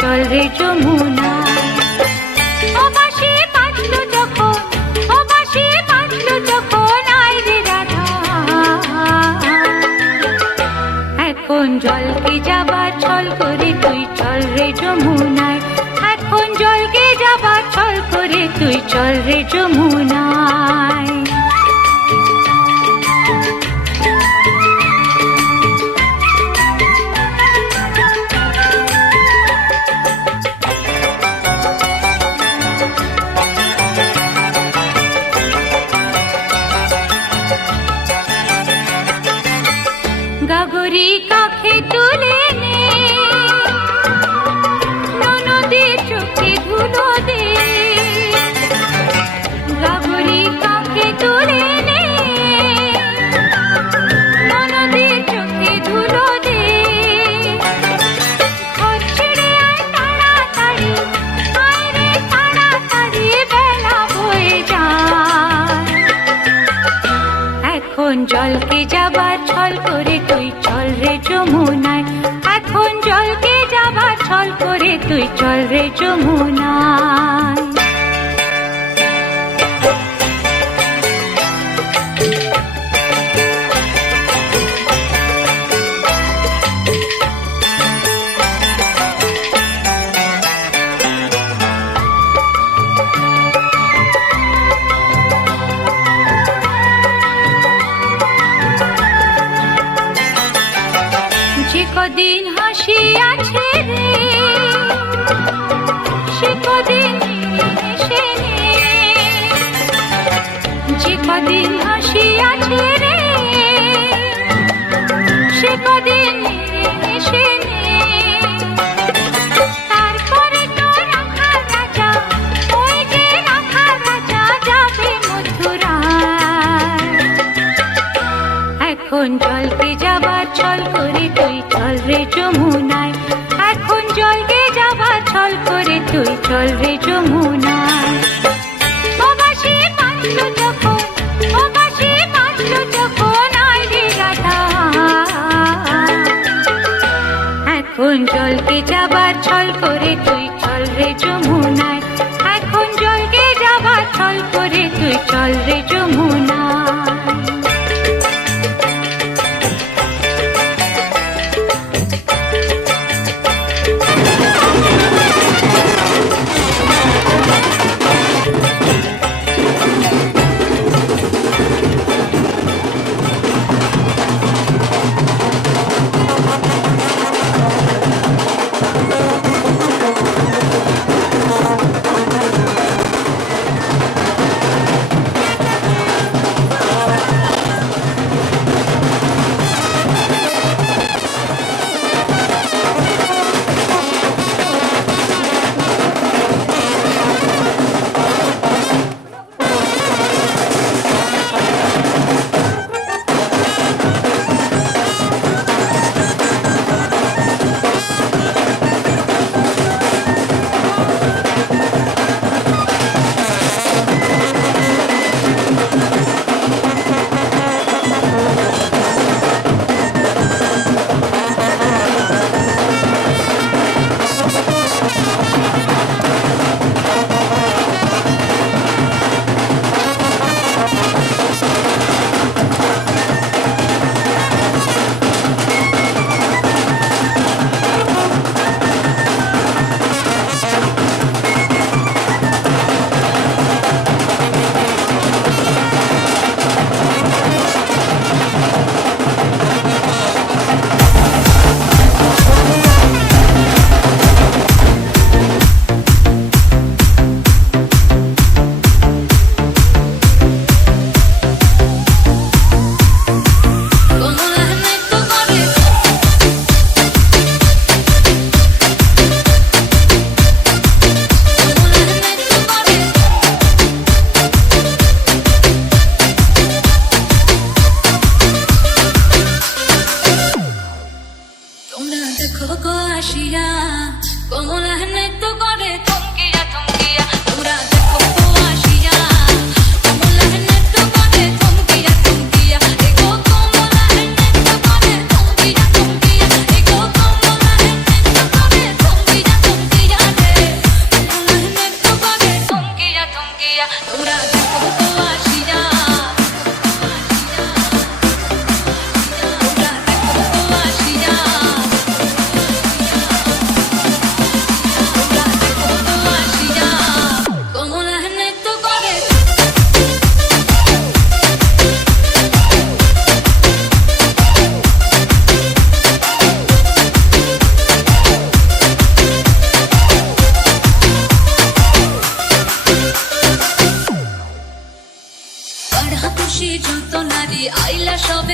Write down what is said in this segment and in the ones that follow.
চল রে যমুনা। ও বাঁশি বাজলো যখন, ও বাঁশি বাজলো যখন আয় রে রাধা। এখন জলকে যাবার ছল করে তুই চল রে যমুনায়, এখন জলকে যাবার ছল করে তুই চল রে যমুনায়। গাগরি কাখে তুলে নে, ননদের চোখে ধুলো দে। গাগরি কাখে তুলে নে, ননদের চোখে ধুলো দে। ঘর ছেড়ে আয় তাড়াতাড়ি, আয় রে তাড়াতাড়ি বেলা বয়ে যায়। এখন জলকে যাবার ছল করে তুই চল রে যমুনায়, এখন জলকে যাবার ছল করে তুই চল রে যমুনায়। যে কদিন হাসি আছে রে, সে কদিন হেসে নে। যে কদিন হাসি আছে রে, সে কদিন হেসে নে। তারপরে তো রাখা রাজা, ওই যে রাখা রাজা যাবে মথুরায়। এখন জলকে যাবার ছল করে তুই চল রে যমুনায়, এখন জলকে যাবার ছল করে তুই চল রে যমুনায়। ও বাঁশি বাজলো যখন, ও বাঁশি বাজলো যখন আয় রে রাধা। এখন জলকে যাবার ছল করে তুই চল রে যমুনায়, এখন জলকে যাবার ছল করে তুই চল রে যমুনায়।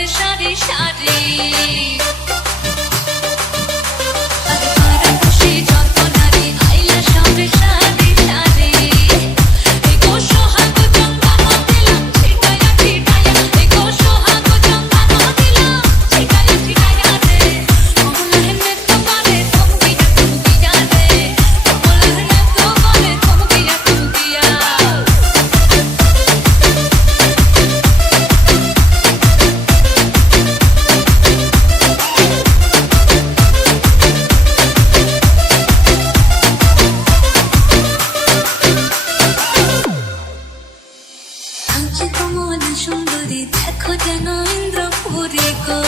সারি সারি সুন্দরী দেখো যেন ইন্দ্রপুরী গো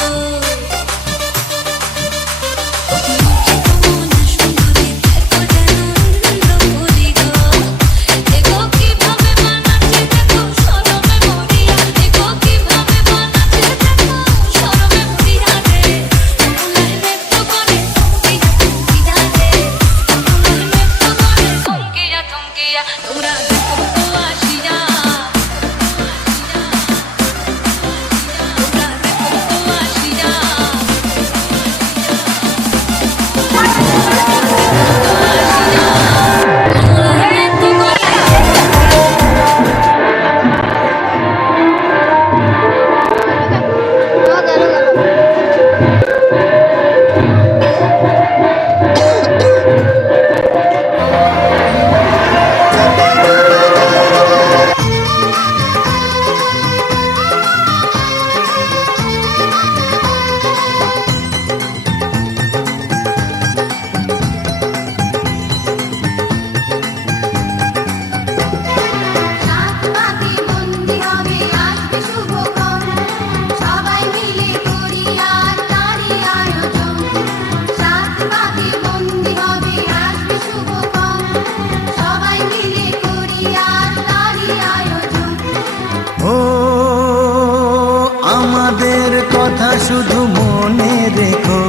শুধু মনে রেখো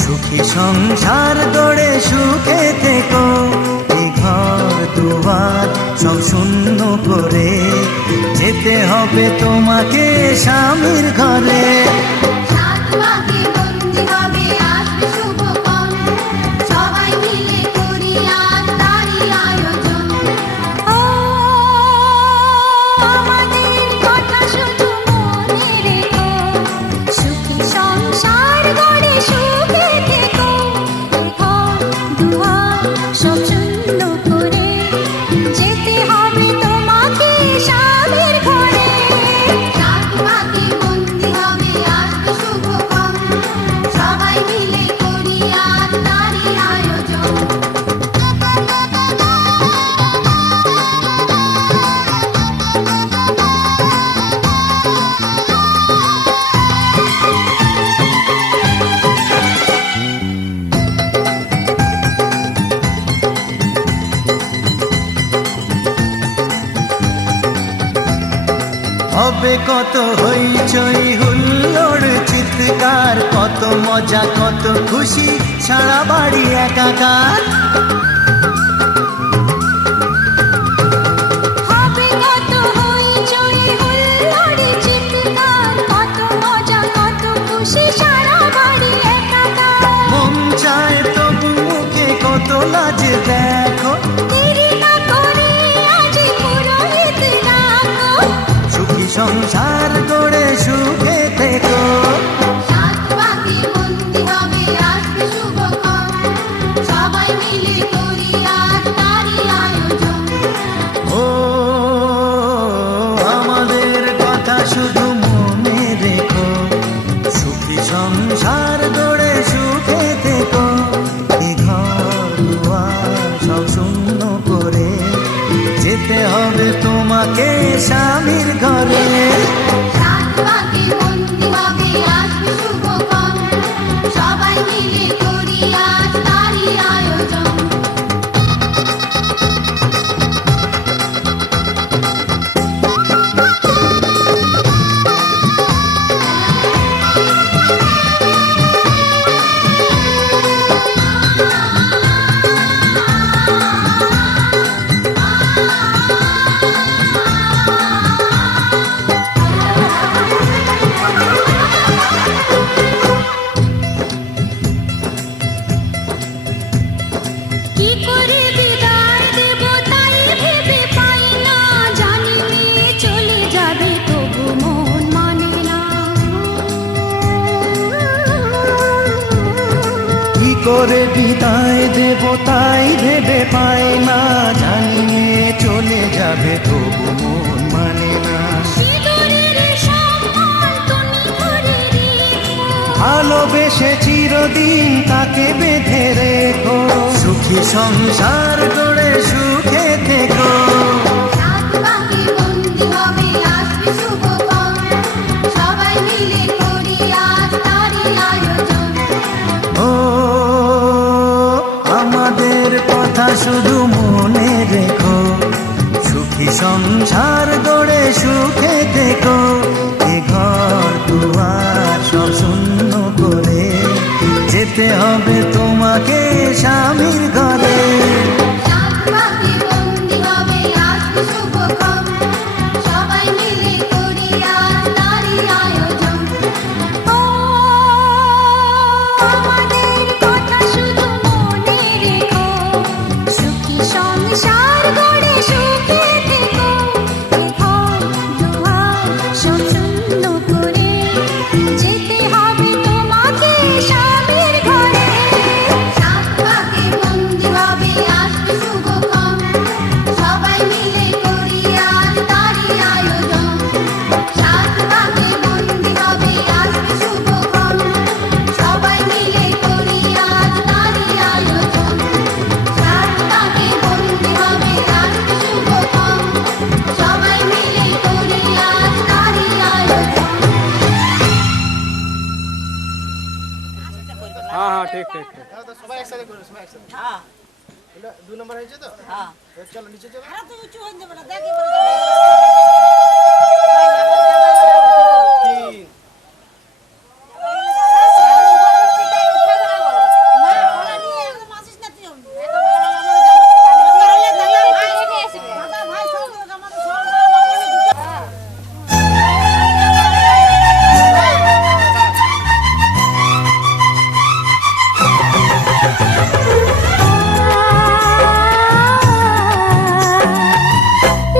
সুখী সংসার গড়ে সুখে থেকো এই ঘর দুয়ার সব শূন্য করে যেতে হবে তোমাকে স্বামীর ঘরে হবে কত হইচই হুল্লোড় চিৎকার কত মজা কত খুশি সারা বাড়ি একাকার হবে কত হইচই হুল্লোড় চিৎকার কত মজা কত খুশি সারা বাড়ি একাকার মন চায় তবু মুখে কত লাজে দেখো সংসার গড়ে সুখে থেকো ও আমাদের কথা শুধু মনে রেখো সুখী সংসার গড়ে সুখে থেকো এই ঘর দুয়ার সব শূন্য করে যেতে হবে তোমাকে স্বামীর ঘরে সবাই মিলে করি আজ তারই আয়োজন করে বিদায় দেব তাই ভেবে পায় না, জানিয়ে চলে যাবে তবু মন মানে না। ভালোবেসে চিরদিন তাকে বেঁধে রেখো, সুখী সংসার গড়ে সুখে থেকো। ও আমাদের কথা শুধু মনে রেখো, সুখী সংসার গড়ে সুখে থেকো। এ ঘর দুয়ার সব শূন্য করে যেতে হবে তোমাকে স্বামীর ঘরে। ঠিক ঠিক ঠিক। সবাই একসাথে করবে, সবাই একসাথে। হ্যাঁ, এটা 2 নম্বর হয়েছে তো? হ্যাঁ, চলো নিচে চলো। হ্যাঁ, তুই উঁচু হয়ে যাবে না, দেখি বলে। 3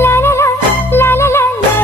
la la la la la la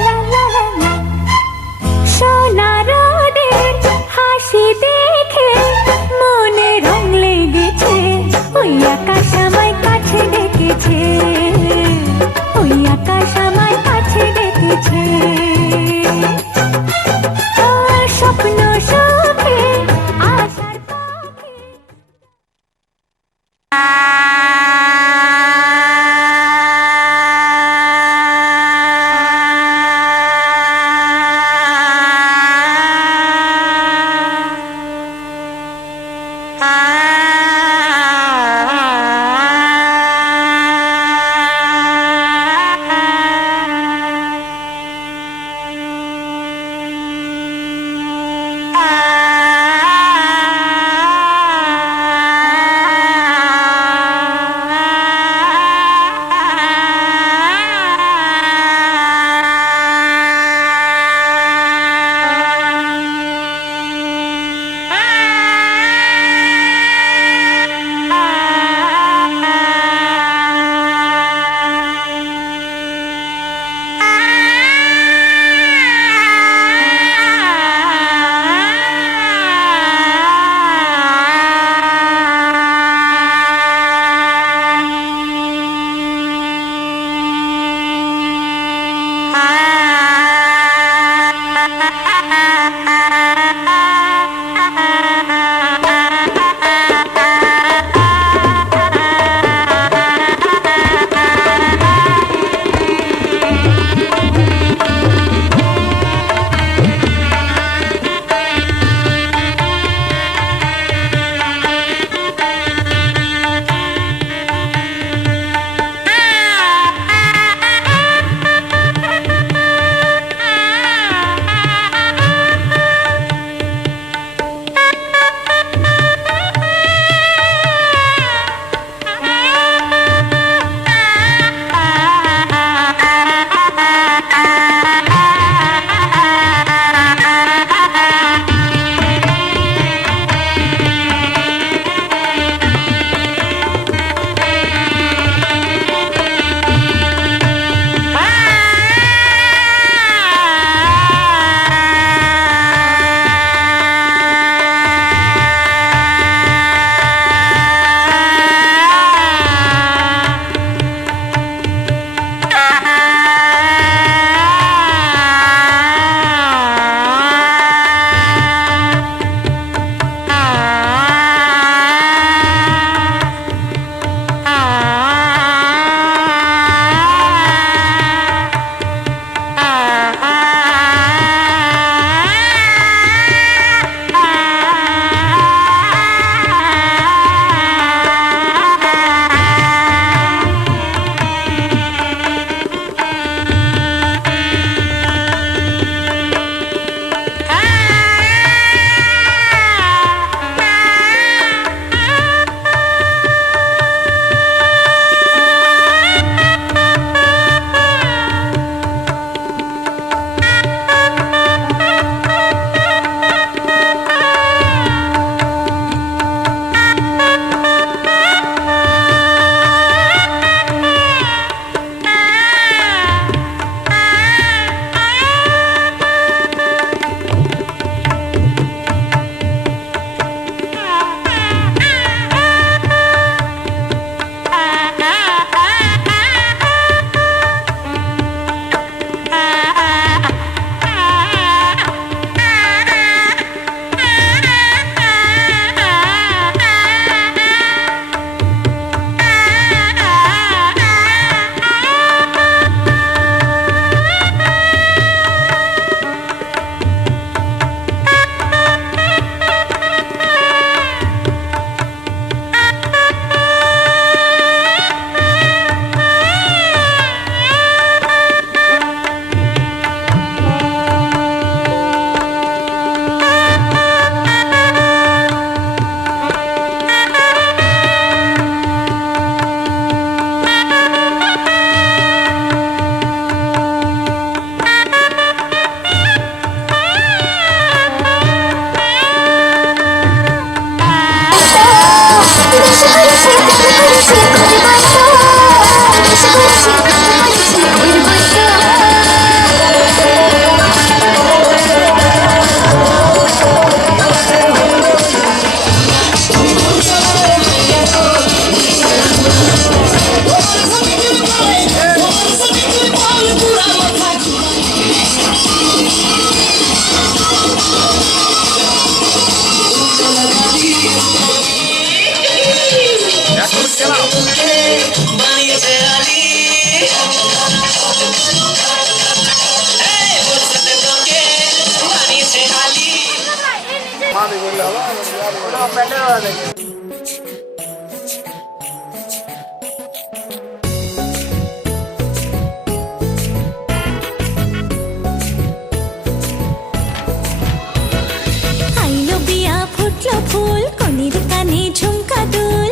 আইলো বিয়া ফুটলো ফুল কনের কানে ঝুমকা দুল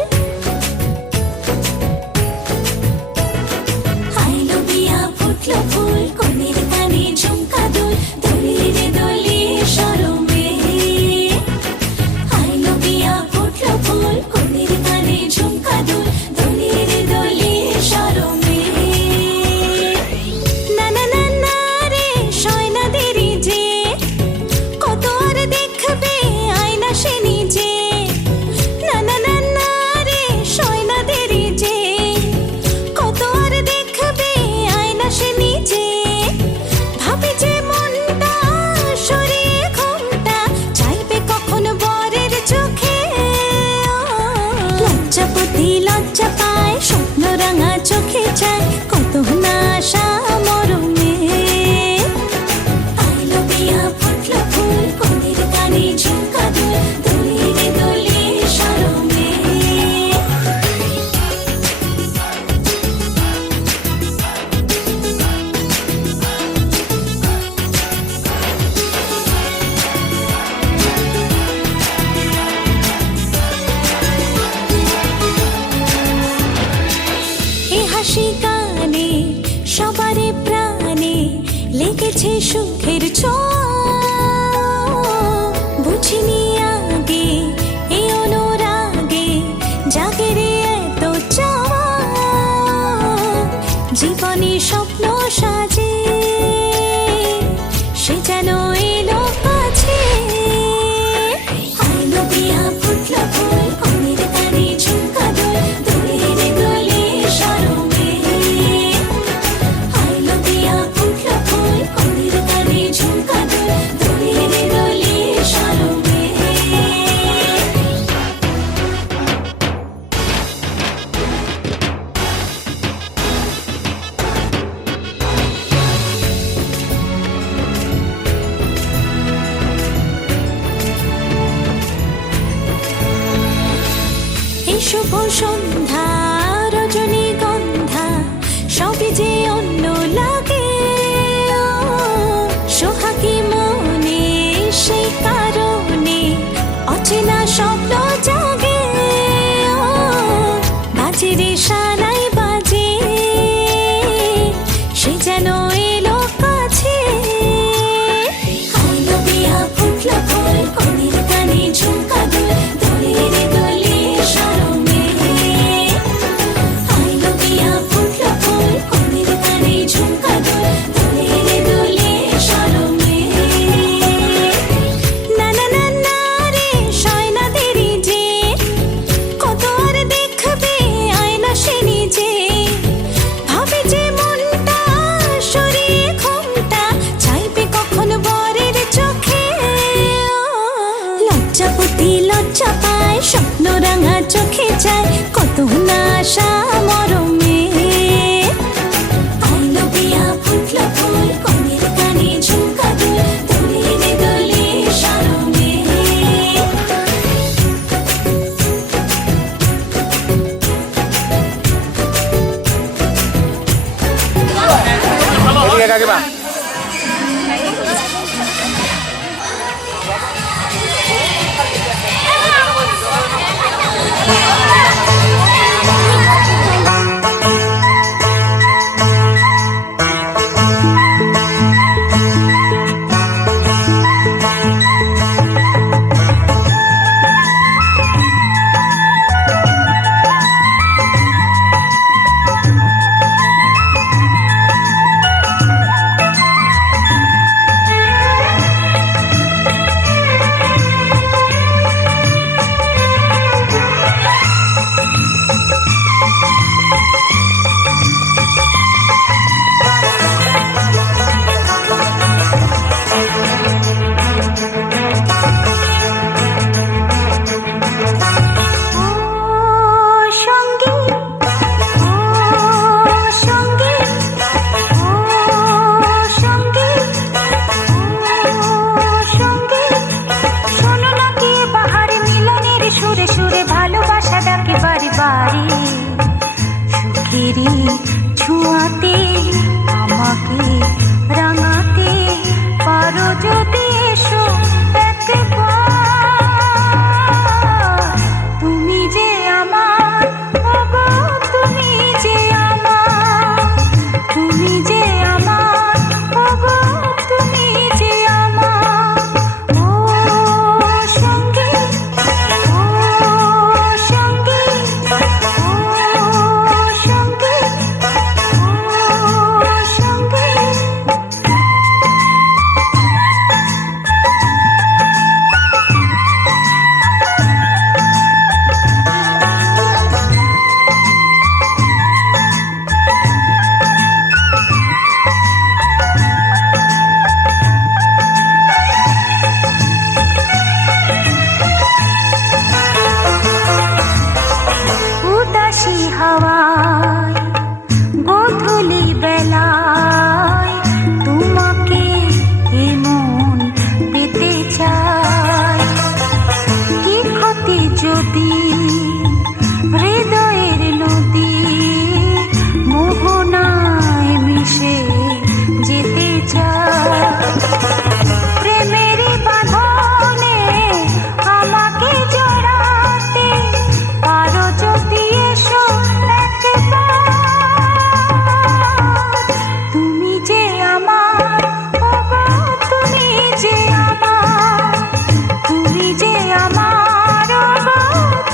আইলো বিয়া ফুটলো ফুল কনের কানে ঝুমকা দুল দোলিয়ে রে দোলিয়ে শরমে আইলো বিয়া ফুটলো ফুল কনের কানে ঝুমকা দুল দোলিয়ে রে দোলিয়ে শরমে না না না না রে শয়না দেরি যে কত আর দেখবে আয়না সে নিজে না না না না রে শয়না দেরি যে কত আর দেখবে আয়না সে নিজে ভাবে যে মনটা সরিয়ে ঘুমটা চাইবে কখন বরের চোখে লজ্জাপতি লজ্জা পায় স্বপ্ন রাঙা চোখে চায় কত না আশা মরমে আইলো বিয়া ফুটলো ফুল কনের কানে ঝুমকা দুল দোলিয়ে রে দোলিয়ে শরমে এ হাসি গানে সবারে প্রাণে লেগেছে সুখের ছোঁয়া বুঝিনি আগে এই অনুরাগে জাগে রে এত চাওয়া জীবনে স্বপ্ন সাজে সে যেন এলো কাছে আইলো বিয়া ফুটলো ফুল কনের কানে ঝুমকা দুল দোলিয়ে রে দোলিয়ে শরমে আইলো বিয়া ফুটলো ফুল কনের কানে ঝুমকা দুল দোলিয়ে রে দোলিয়ে শরমে এই শুভ সন্ধ্যা রজনীগন্ধা সবই যে অন্য লাগে সোহাগী মনে সেই কারণে অচেনা স্বপ্ন জাগে বাজে রে সানাই বাজে সে যেন এলো কাছে আইলো বিয়া ফুটলো ফুল কনের কানে ঝুমকা দুল দোলিয়ে রে দোলিয়ে শরমে আইলো বিয়া ফুটলো ফুল কনের কানে ঝুমকা দুল দোলিয়ে রে দোলিয়ে শরমে না না না না রে শয়না দেরি যে কত আর দেখবে আয়না সে নিজে ভাবে যে মনটা সরিয়ে ঘুমটা চাইবে কখন বরের চোখে লজ্জাপতি লজ্জা পায় স্বপ্ন রাঙা চোখে চায় কত না আশা মরমে আইলো বিয়া ফুটলো ফুল কনের কানে ঝুমকা দুল দোলিয়ে রে দোলিয়ে শরমে এদিকে কাকিমা বাড়ি সুখেরই ছোঁয়াতে আমাকে রাঙাতে পারো যদি এসো একবার তুমি যে আমার ওগো তুমি যে আমার তুমি যে আমার ওগো তুমি যে আমার ও সঙ্গী ও সঙ্গী ও সঙ্গী ও সঙ্গী। উদাসী হাওয়ায় গোধূলি বেলায় তোমাকে এমন পেতে চাই কি ক্ষতি যদি হৃদয়ের নদী মোহনায় মিশে যেতে চাই প্রেমেরই বাঁধনে আমাকে জড়াতে পারো যদি এসো একবার তুমি যে আমার ওগো তুমি যে আমার তুমি যে আমার ওগো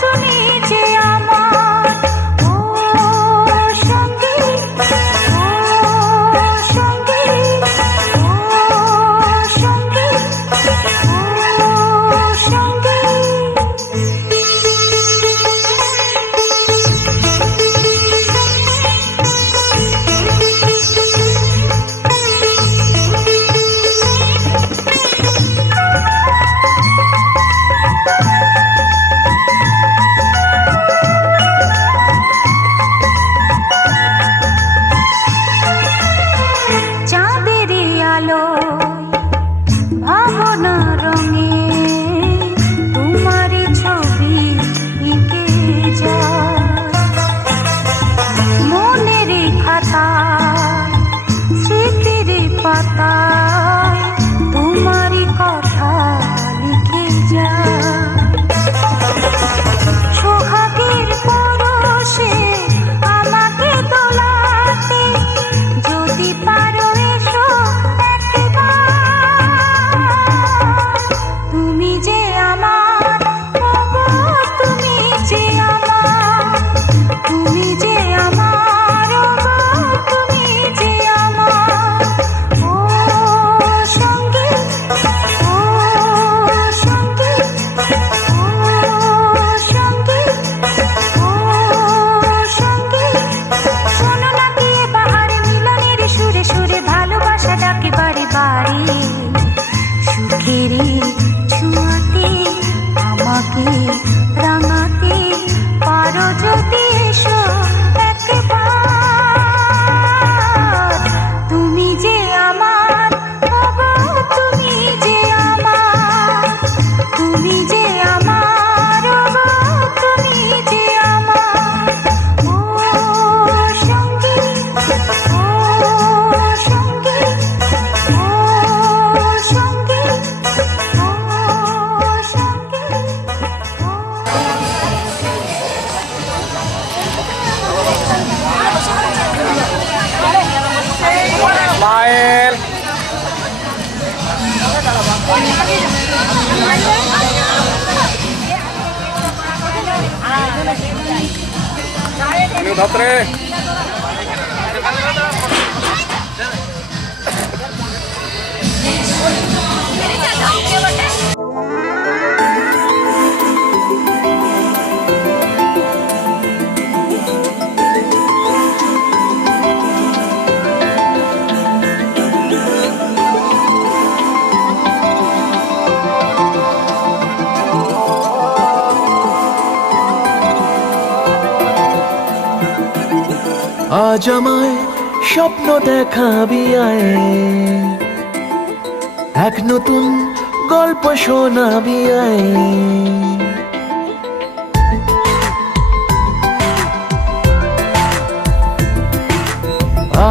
তুমি যে আমার ও সঙ্গী ও সঙ্গী ও সঙ্গী ও সঙ্গী। চাঁদেরই আলোয় ভাবনা রঙে তোমারই ছবি এঁকে যায় মনের খাতায় স্মৃতির পাতায় তোমারই কথা লিখে যায় সোহাগের পরশে আমাকে দোলাতে যদি পারো এসো একবার তুমি যে আমার ওগো তুমি যে আমার তুমি যে আমার ওগো তুমি যে আমার ও সঙ্গী ও সঙ্গী ও সঙ্গী ও সঙ্গী। শোনো না কি এ বাহারে মিলনের সুরে সুরে ভালোবাসা ডাকে বাড়ি বাড়ি সুখেরই ছোঁয়াতে আমাকে রাঙাতে পারো যদি এসো একবার তুমি যে আমার ওগো তুমি যে আমার তুমি যে আমার ওগো তুমি যে আমার ও সঙ্গী ও সঙ্গী ও সঙ্গী ও সঙ্গী ও। স্মাইল ধত্রে আজ আমায় স্বপ্ন দেখাবি আয় এক নতুন গল্প শোনাবি আয়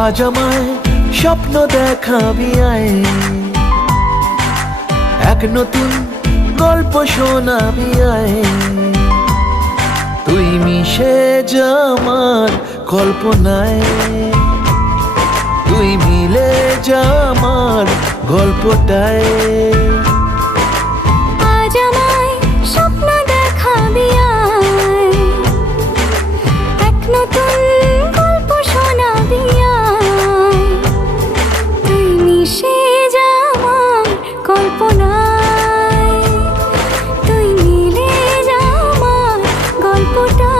আজ আমায় স্বপ্ন দেখাবি আয়, এক নতুন গল্প শোনাবি আয়। তুই মিশে যা আমার কল্পনায়, তুই মিলে যা আমার গল্পটায়। আজ আমায় স্বপ্ন দেখাবি আয়, এক নতুন গল্প শোনাবি আয়। তুই মিশে যা আমার কল্পনায়, তুই মিলে যা আমার গল্পটায়।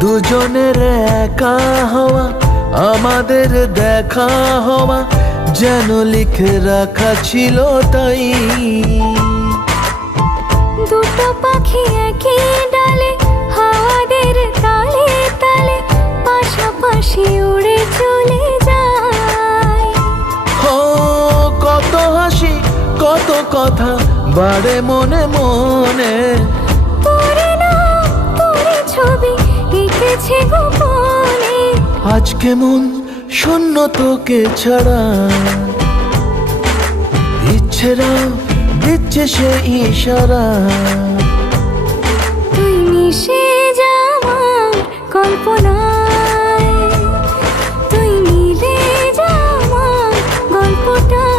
দুজনের একা হওয়া, আমাদের দেখা হওয়া যেন লিখে রাখা ছিল তাই। দুটো পাখি একই ডালে, হাওয়াদের তালে তালে পাশাপাশি উড়ে চলে যায়। ও কত হাসি কত কথা বাড়ে মনে মনে, তোরে না তোরে ছবি এঁকেছে গোপনে। আজ কেমন শূন্য তোকে ছাড়া, ইচ্ছেরা দিচ্ছে সে ইশারা। তুই মিশে যা আমার কল্পনায়, তুই মিলে যা আমার গল্পটায়।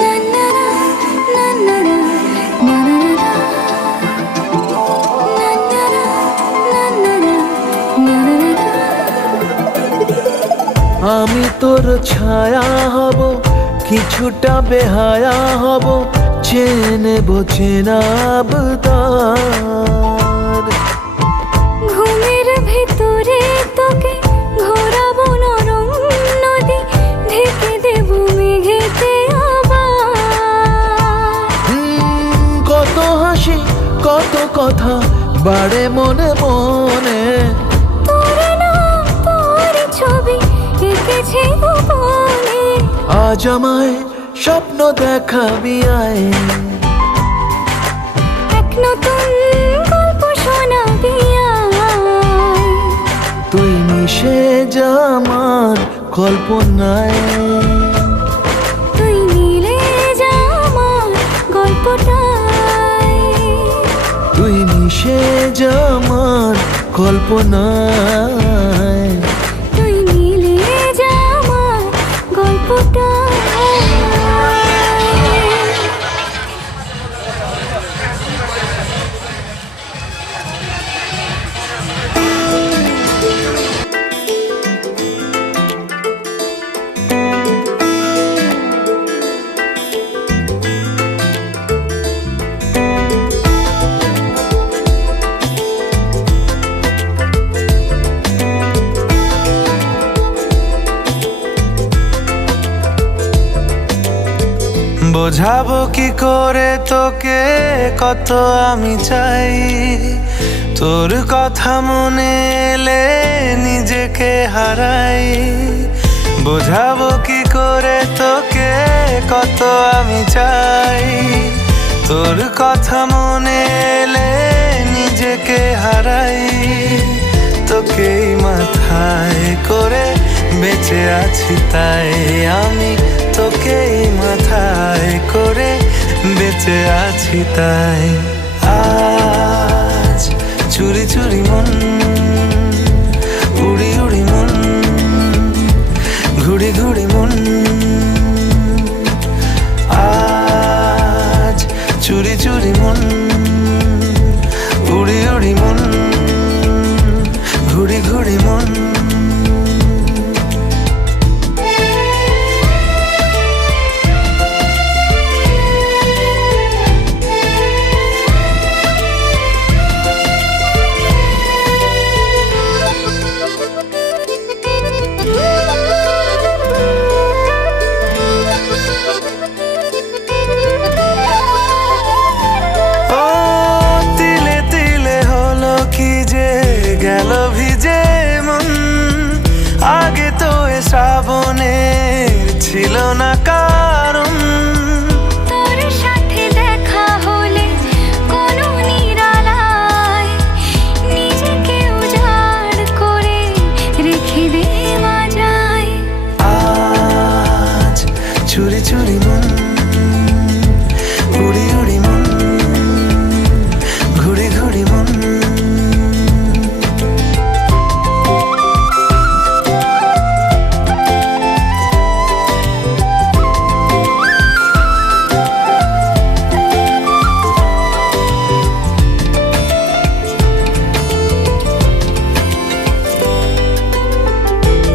না না না না না না না না না না না। আমি তোর ছায়া হব, কিছুটা বেহায়া হব, চেনে বোঝেনাবদার। ঘুমের ভেতরে তোকে ঘোরাবো নরম নদী, ঢেকে দেব মেঘেতে আবার। কত হাসি কত কথা বাড়ে মনে মনে, তোরে না তোরে ছবি এঁকেছে গোপনে। আজ আমায় স্বপ্ন দেখাবি আয়, এক নতুন গল্প শোনাবি আয়। তুই মিশে যা আমার কল্পনায়, তুই মিলে যা আমার গল্পটায়। তুই মিশে যা আমার কল্পনায়। তুই মিলে যা আমার গল্পটায়। বোঝাবো কি করে তোকে কত আমি চাই, তোর কথা মনে এলে নিজেকে হারাই। বোঝাবো কি করে তোকে কত আমি চাই, তোর কথা মনে এলে নিজেকে হারাই। তোকেই মাথায় করে বেঁচে আছি তাই আমি, তোকেই মাথায় করে বেঁচে আছি তাই। আজ চুরি চুরি মন, উড়ি উড়ি মন, ঘুড়ি ঘুড়ি মন। আজ চুরি চুরি মন, উড়ি উড়ি মন, ঘুড়ি ঘুড়ি মন। মনের ছিল না কারণ। তোর সাথে দেখা হলে কোনো নিরালায় নিজেকে উজাড় করে রেখে দেওয়া যায়। আজ চুরি চুরি মন, উড়ি উড়ি মন, ঘুরি ঘুরি মন।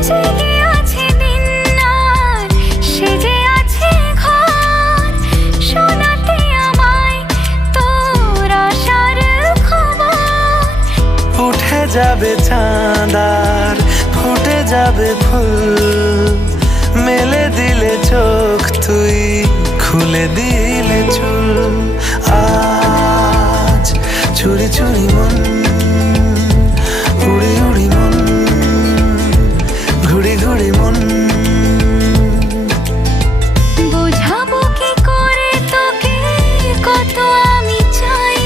জেগে আছে দিন আর সেজে আছে ঘর, শোনাতে আমায় তোর আশার খবর। উঠে যাবে চাঁদ আর ফুটে যাবে ফুল, মেলে দিলে চোখ তুই খুলে দিলে চুল। আজ চুরি চুরি মন, উড়ি উড়ি মন, ঘুরি ঘুরি মন। বোঝাবো কি করে তোকে কত আমি চাই,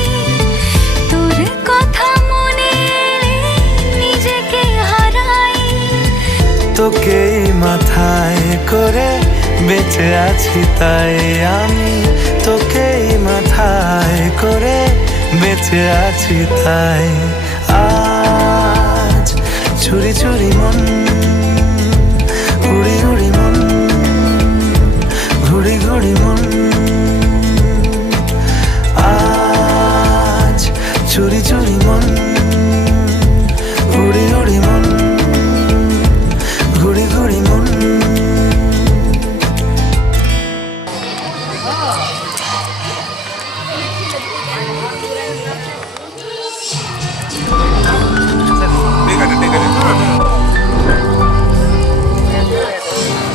তোর কথা মনে এলে নিজেকে হারাই। তোকে মাথায় করে বেঁচে আছি তাই আমি, তোকে মাথায় করে বেঁচে আছি তাই। আজ চুরি চুরি মন, উড়ি উড়ি মন, ঘুরি ঘুরি মন। আজ চুরি চুরি মন, উড়ি উড়ি মন, ঘুরি ঘুরি মন।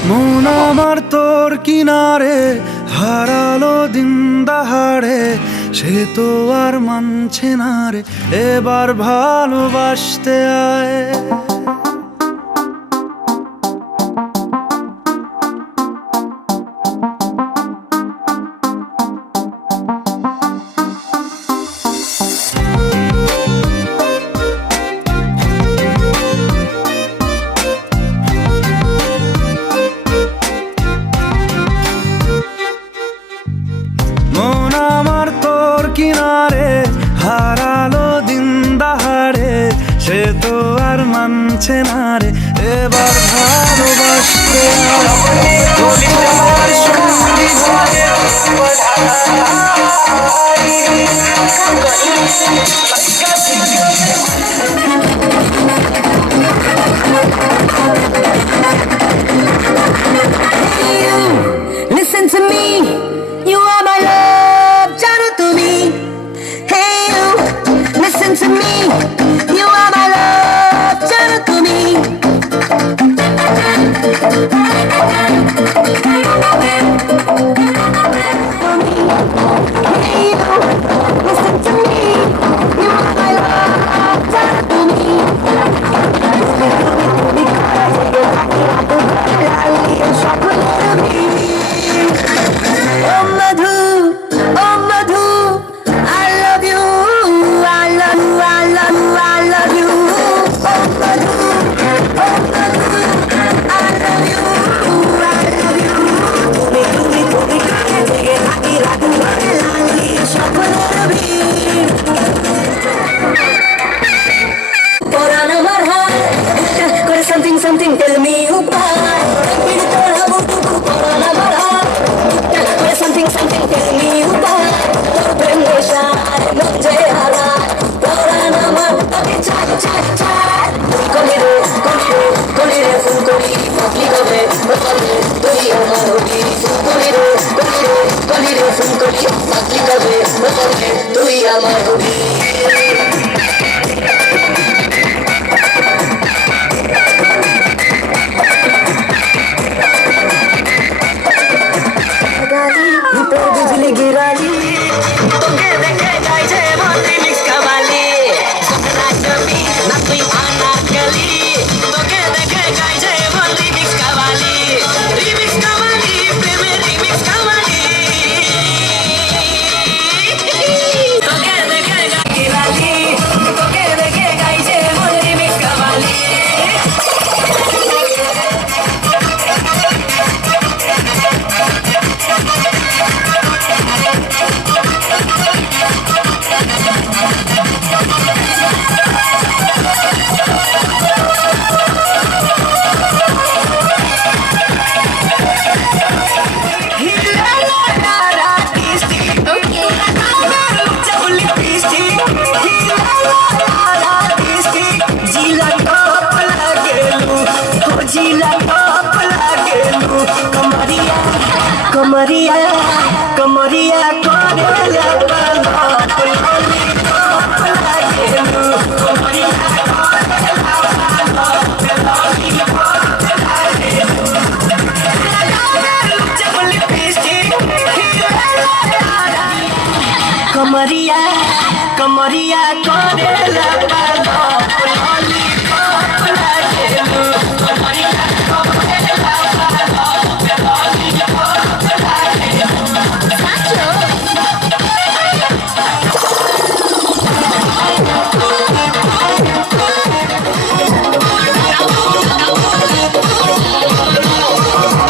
মন আমার তোর কিনারে হারালো দিন দাহাড়ে, সে তো আর মানছে না রে, এবার ভালোবাসতে আয়। মন আমার তোর কিনারে হারালো দিন দাহাড়ে, সে তো আর মানছে না রে, এবার ভালোবাসতে আয়। তোর তোমার সঙ্গী হয়ে Listen to me, you are my love, jano to me. Hey you, listen to me, you are my love, jano to me. Hey you, listen to me, you are my love, jano to me. Oh Madhu, oh Madhu, I love you, I love you, I love you, I love you. Oh Madhu, oh Madhu, I love you, I love you. Tumi tumi kare jege agi ragu lali shopner bhi. Poran amar hai, kore something something tell me upar. Pidtora butu poran amar hai. Something, something, tell me upar. Tor prem nesha, nonje hala. Poran amar, age chai, chai, chai. Koli re, phul koli. Matli kobe, matli, tui amar hobi. Koli re, phul koli. Matli kobe, matli, tui amar hobi. बिजली गिराली তোকে দেখে যাই যে বলি mix Kabali সোনা জমি না তুই আনা গলি তোকে দেখে যাই যে বলি মিক্স কাবালি कमरिया कमरिया करेला बालोप लॉलीपॉप लागेलू कमरिया करेला बालोप लॉलीपॉप लागेलू जब लिपस्टिक कमरिया कमरिया करेला बालोप लॉलीपॉप लागेलू कमरिया करेला बालोप लॉलीपॉप लागेलू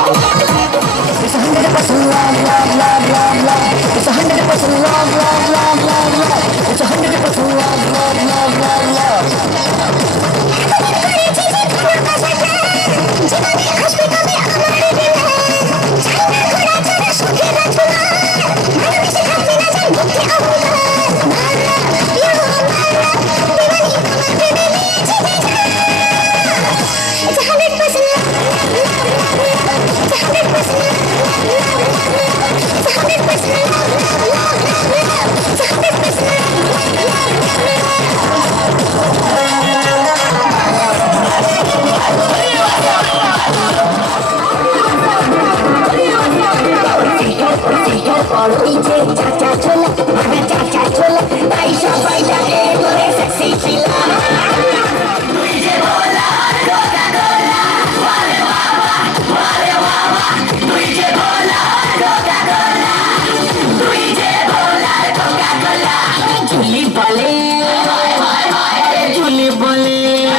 It's 100% love, love, love, love, love. It's 100% love, love, love, love, love. It's 100% love, love, love, love, love. It's 100% love, it's 100% love, it's 100% love, love, love, love. It's 100% Julie Bale, Julie Bale,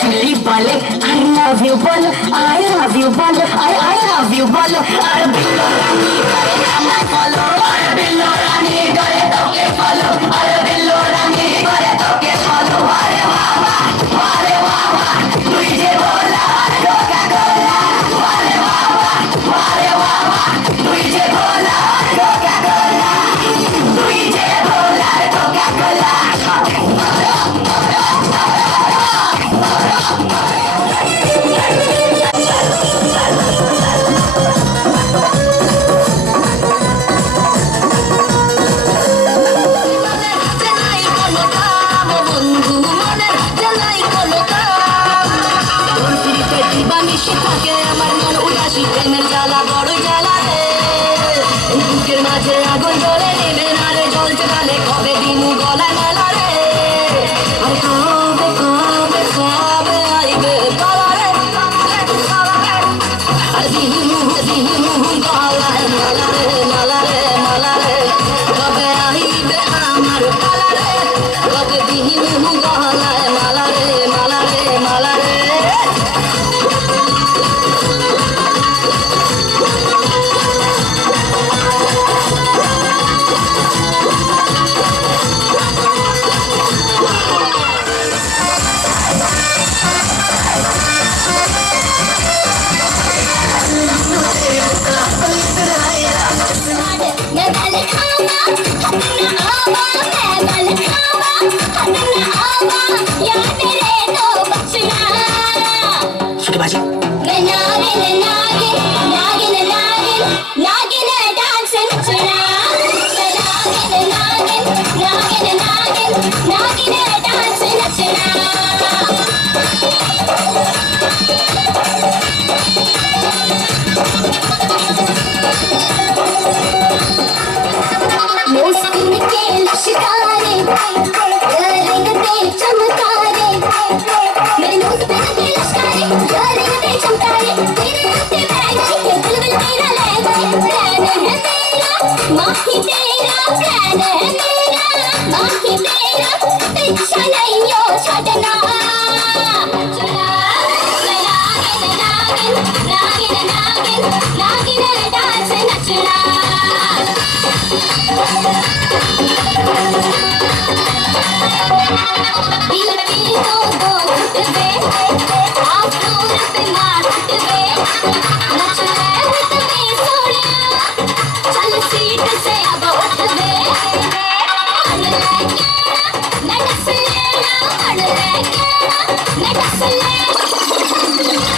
Julie Bale. I love you, Bale. I love you, Bale. I love you, Bale. Arbilorani, Kare follow. Arbilorani, Kare toke follow. Arbilorani, Kare toke follow. Are Baba, Are Baba. Tujhe bola, Coca-Cola. Are Baba, Are Baba. Tujhe bola, Coca-Cola. Tujhe bola, Coca-Cola. জানাই কোনো কাম বন্ধু মনে জানাই কোনো কাম তোর পিড়িতে দিবা মিশে থাকে আমার মন উদাসী প্রেমের জ্বালা বড় জ্বালা রে বুকের মাঝে আগুন জ্বলে নেবে না রে জ্বলছে তালে কবে দিনু গলায় মেলা রে আর কবে কবে কবে আইবে পালা রে আর দিনু গলায় মালা রে মালা রে মালা রে কবে আইবে আমার পালা রে কবে দিনু গলায় মালা রে মালা রে মালা রে मैं बल खावा अपना आवा मैं बल खावा अपना आवा याद रे तो बचना शुटबाजी मैं नागिन नागिन नागिन नागिन नागिन डांस नचना मैं नागिन नागिन नागिन नागिन नागिन डांस नचना मुस्किन के लश्कारे रंगते चमकारे मेरे नोज पे लगे लश्कारे रंगते चमकारे तेरे हत्थे बैग के बुलबुल तेरा ले गए प्लान है मेरा माही तेरा प्लान है मेरा माही तेरा पीछा नहीं हो छड़ना नागिन नागिन नागिन नागिन डांस नचना दिल की दो उठवे आप दूर पे मार उठवे नच रहे उठवे सोनिया चल सीट से अब उठवे अड़ लेके न डस लेना अड़ लेके न डस लेना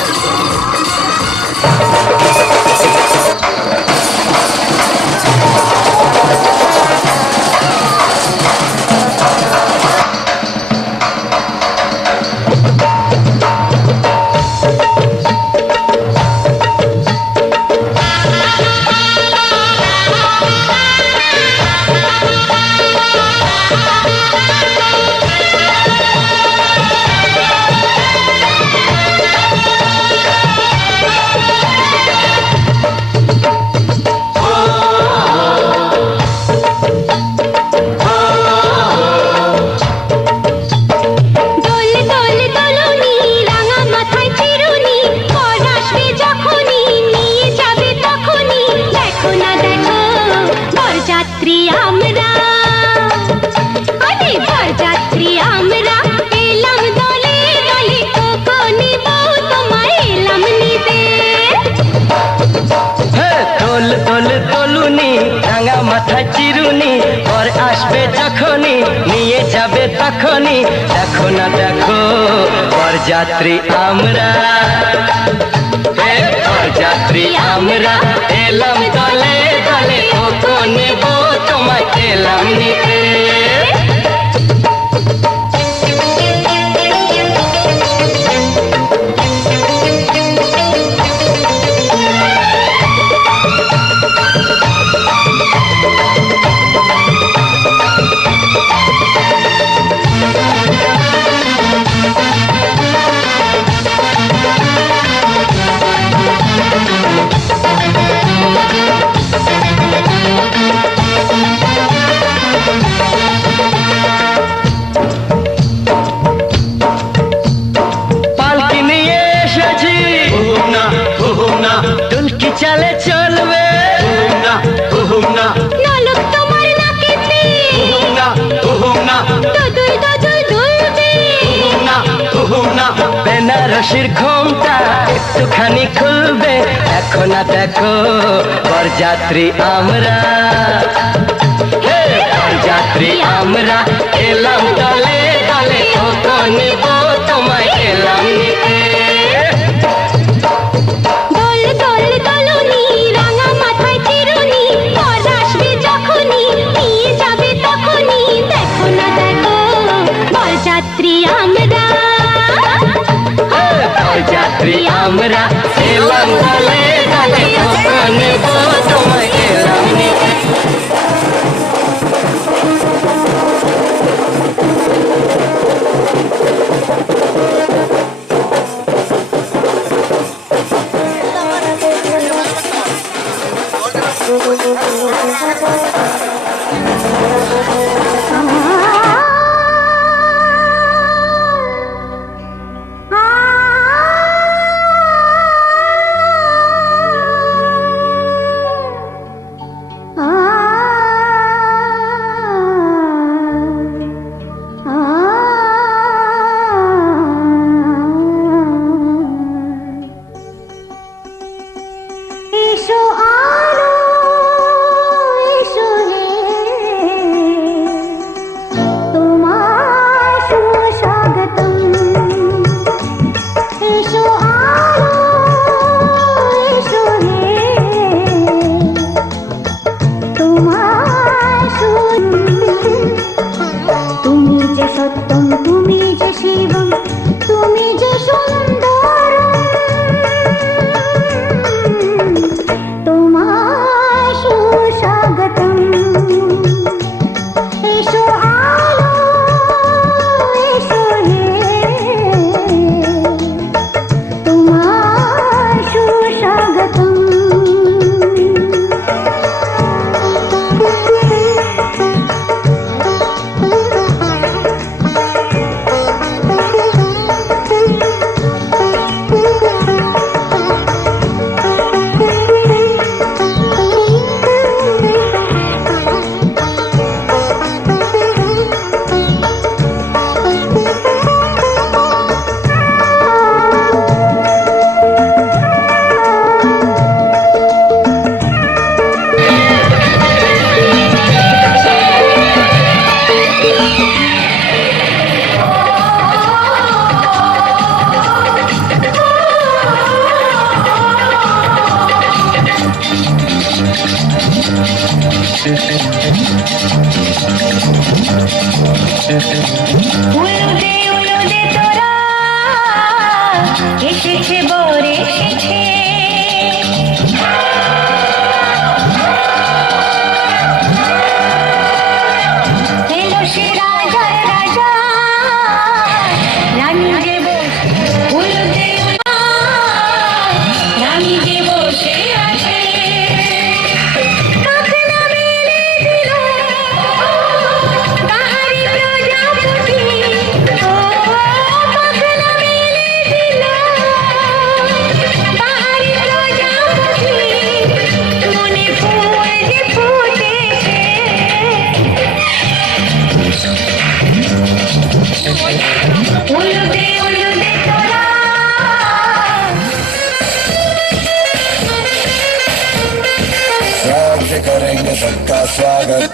আমরা আরে বরযাত্রী আমরা এলাম দলে দলে কোকো নিব তোমায় এলাম নিতে তোল তোল তলুনি রাঙা মাথা চিরুনি পর আসবে যখনই নিয়ে যাবে তখনই দেখো না দেখো বরযাত্রী আমরা বরযাত্রী আমরা এলাম দলে দলে কোকো নেব তোমায় এলাম নিতে চলে চলবে নলক তোমার নাকেতে দদুল দদুল দুলবে বেনারসির ঘোমটা একটুখানি খুলবে দেখো না দেখো বরযাত্রী আমরা বরযাত্রী আমরা এলাম দলে দলে কোকো নেব তোমায় এলাম নিতে বরযাত্রী আমরা এলাম দলে দলে কোকো নেব তোমায় এলাম নিতে উলুদে উলুদে তোরা এসেছে বর এসেছে এলো সে রাজার রাজা রানী যে বসে উলুদে রানী যে বসে আছে উলুদে উলুদে তোরা सबसे करेंगे सबका स्वागत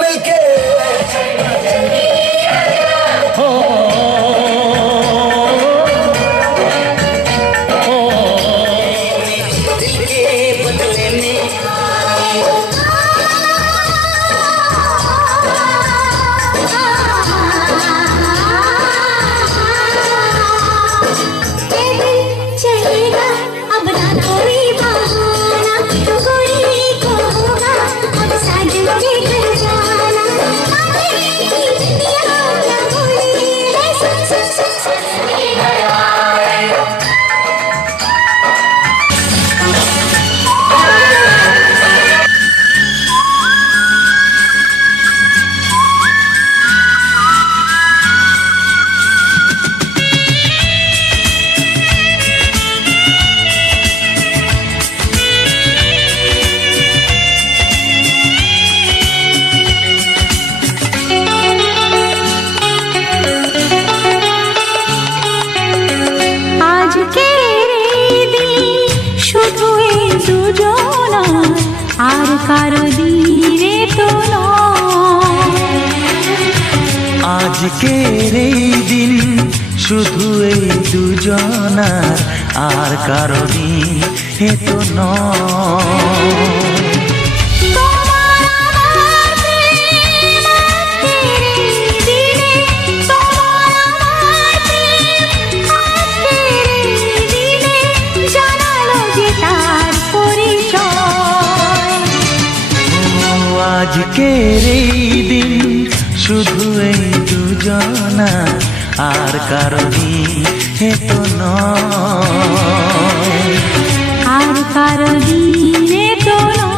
मिलके दिल के बदले में चलेगा अब ना कोई बहाना गोरी को होगा अब साजन के घर जाना दुनिया क्या बोली আজকের এই দিন শুধু এই দুজনার আর কারো দিনে তো নয় আজকের এই দিন শুধু এই দুজনার আর কারো দিন এ তো নয় তোমার আমার প্রেম আজকের এই দিনে তোমার আমার প্রেম আজকের এই দিনে জানালো যে তার পরিচয় আজকের এই দিন শুধু এই দুজনা আর কারো দিন এ তো নয় আর কারো দিনে তো নয়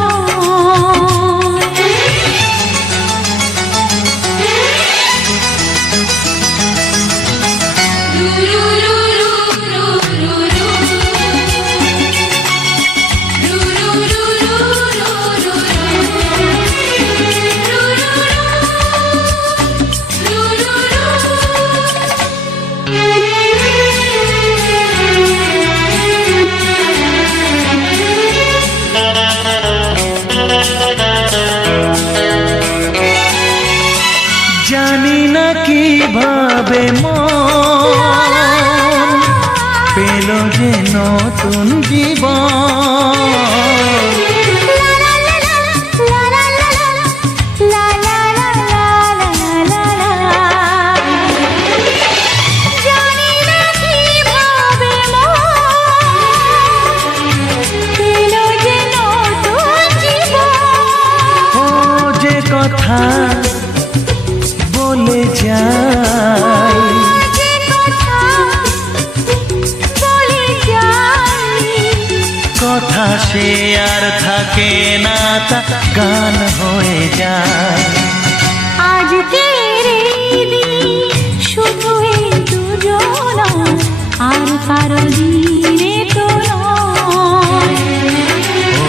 জানি না কিভাবে মন পেল যে নতুন জীবন জানি না কিভাবে মন পেল যে নতুন জীবন ও যে কথা বলে যায় যে কথা বলে যাই কথা সে আর থাকে না তা গান হয়ে যায় আজকের এই দিন শুধু এই দুজনা আর কারো দিনে তো নয় ও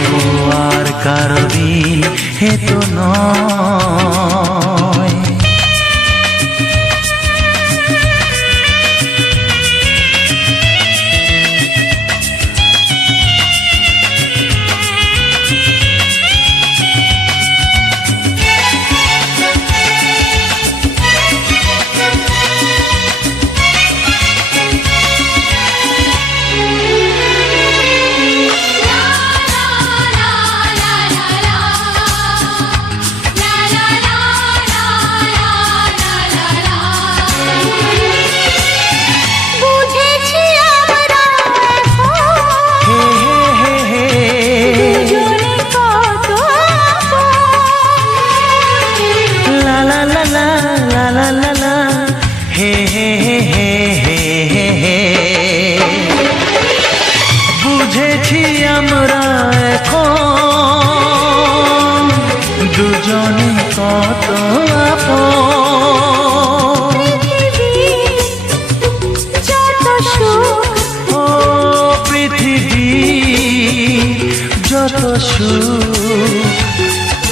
আর কারো দিন এ তো নয় বুঝেছি আমরা এখন দুজনে কত আপন। লা লা লা লা লা লা লা লা হে হে হে হে হে হে বুঝেছি আমরা এখন দুজনে কত আপন যত সুখ ও পৃথিবী যত যত সুখ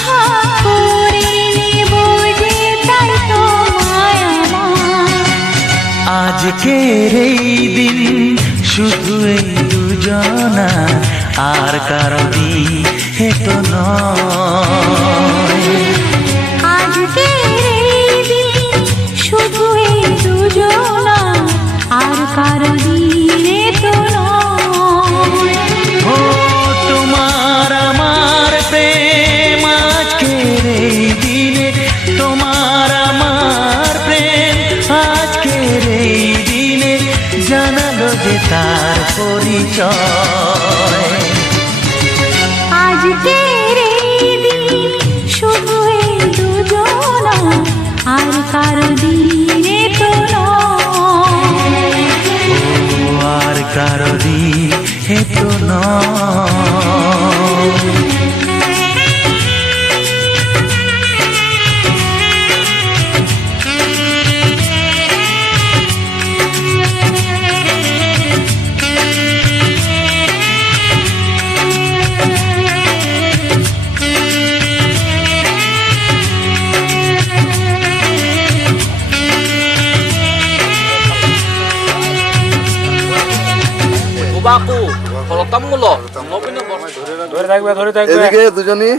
ভাগ করে নেব যে তাই তো মায়া আমার। আজকের এই দিন শুধু এই দুজনা আর কারো তো নয়। আজকের এই দিন শুধু এই দুজনা আর কারো দিনে তো নয়। ও তোমার আমার প্রেম আজকের এই দিনে, তোমার আমার প্রেম আজকের এই দিনে জানালো যে তার পরিচয়। আজকের এই দিন শুধু এই দুজনা আর কারো দিনে তো নয়। ও আর কারো তো নয়। Baku, kalau kamu loh, ngopi nih bos. ধরে থাকবে ধরে থাকবে এদিকে দুজনই